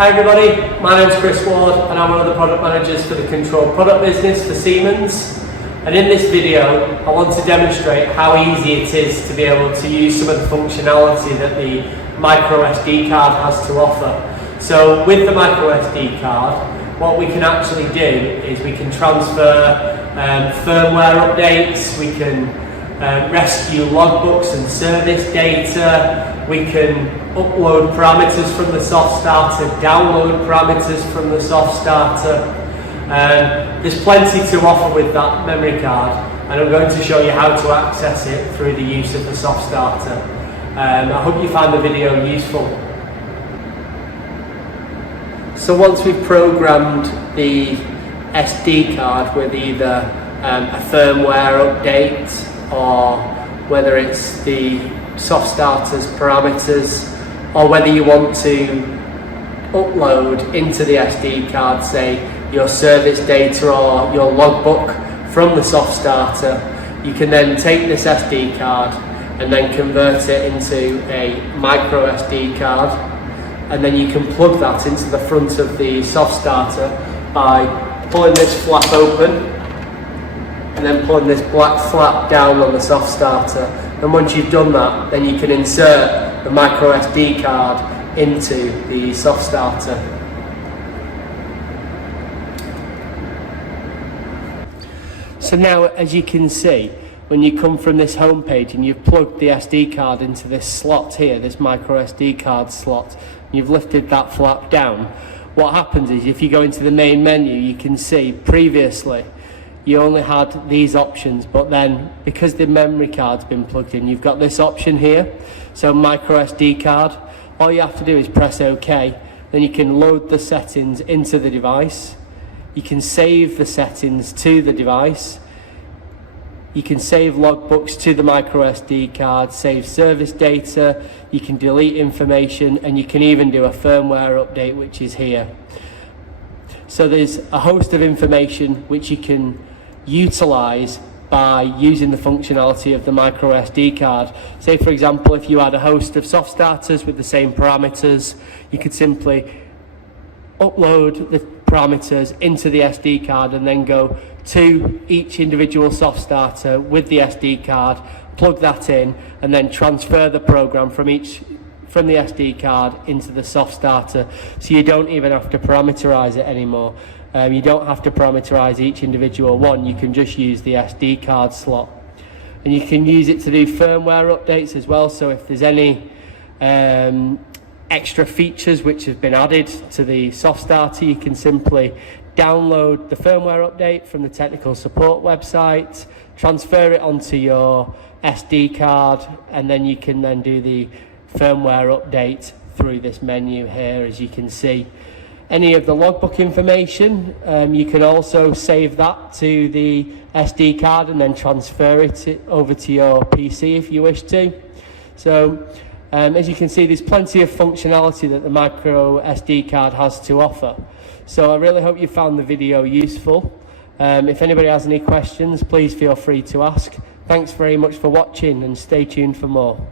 Hi everybody, my name's Chris Ward and I'm one of the product managers for the control product business for Siemens. And in this video I want to demonstrate how easy it is to be able to use some of the functionality that the micro SD card has to offer. So with the micro SD card, what we can actually do is we can transfer firmware updates, we can rescue logbooks and service data, we can upload parameters from the soft starter, download parameters from the soft starter. There's plenty to offer with that memory card, and I'm going to show you how to access it through the use of the soft starter. I hope you find the video useful. So once we've programmed the SD card with either a firmware update or whether it's the soft starter's parameters, or whether you want to upload into the SD card, say, your service data or your logbook from the soft starter, you can then take this SD card and then convert it into a micro SD card, and then you can plug that into the front of the soft starter by pulling this flap open and then pulling this black flap down on the soft starter. And once you've done that, then you can insert the micro SD card into the soft starter. So now, as you can see, when you come from this home page and you've plugged the SD card into this slot here, this micro SD card slot, you've lifted that flap down, what happens is if you go into the main menu, you can see previously you only had these options, but then because the memory card's been plugged in, you've got this option here, so micro SD card. All you have to do is press OK, then you can load the settings into the device, you can save the settings to the device, you can save logbooks to the micro SD card, save service data, you can delete information, and you can even do a firmware update, which is here. So there's a host of information which you can utilize by using the functionality of the micro SD card. Say for example, if you had a host of soft starters with the same parameters, you could simply upload the parameters into the SD card and then go to each individual soft starter with the SD card, plug that in, and then transfer the program from the SD card into the soft starter. So you don't even have to parameterize it anymore. You don't have to parameterize each individual one, you can just use the SD card slot. And you can use it to do firmware updates as well, so if there's any extra features which have been added to the soft starter, you can simply download the firmware update from the technical support website, transfer it onto your SD card, and then you can then do the firmware update through this menu here, as you can see. Any of the logbook information, you can also save that to the SD card and then transfer it over to your PC if you wish to. So as you can see, there's plenty of functionality that the micro SD card has to offer. So I really hope you found the video useful. If anybody has any questions, please feel free to ask. Thanks very much for watching, and stay tuned for more.